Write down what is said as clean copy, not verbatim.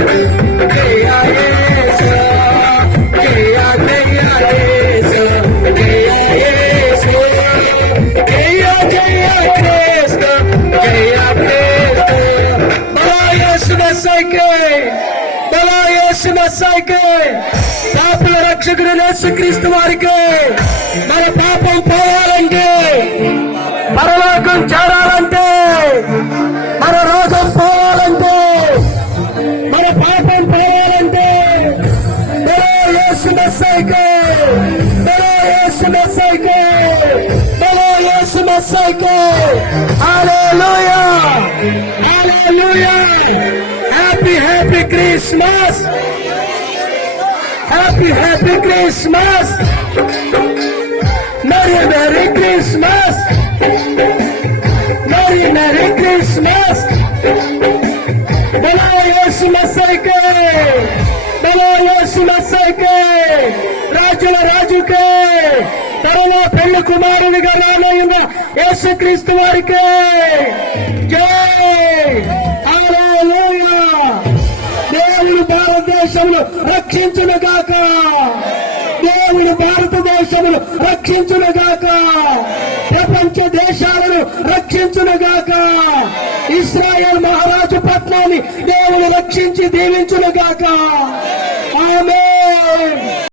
జయ యేసు జయ జయ యేసు జయ యేసు జయ జయ క్రీస్తు జయ క్రీస్తు బలా యేసు మసీకే బలా యేసు మసీకే పాపల రక్షకుడు యేసుక్రీస్తు వారికి మన పాపం పోవాలంటే పరలోకం చేరాలంటే మన రోగం పోవాలంటే మన పాపం పోవాలంటే బలా యేసు మసీకే బలా యేసు మసీకే బలా యేసు మసీకే hallelujah hallelujah happy Christmas Happy Christmas! Merry Christmas! Merry Christmas! Bala Yesu Masiike! Bala Yesu Masiike! రాజుల రాజుకే త్వరలో పెళ్లి కుమారునిగా రానయ్యున్న యేసుక్రీస్తు వారికి జై హల్లెలూయా దేవుని భారతదేశంలో రక్షించునుగాక దేవుని భారతదేశమును రక్షించునుగాక ప్రపంచ దేశాలను రక్షించునుగాక ఇశ్రాయేల్ మహారాజు పట్నాన్ని దేవుని రక్షించి దీవించునుగాక ఆమేన్.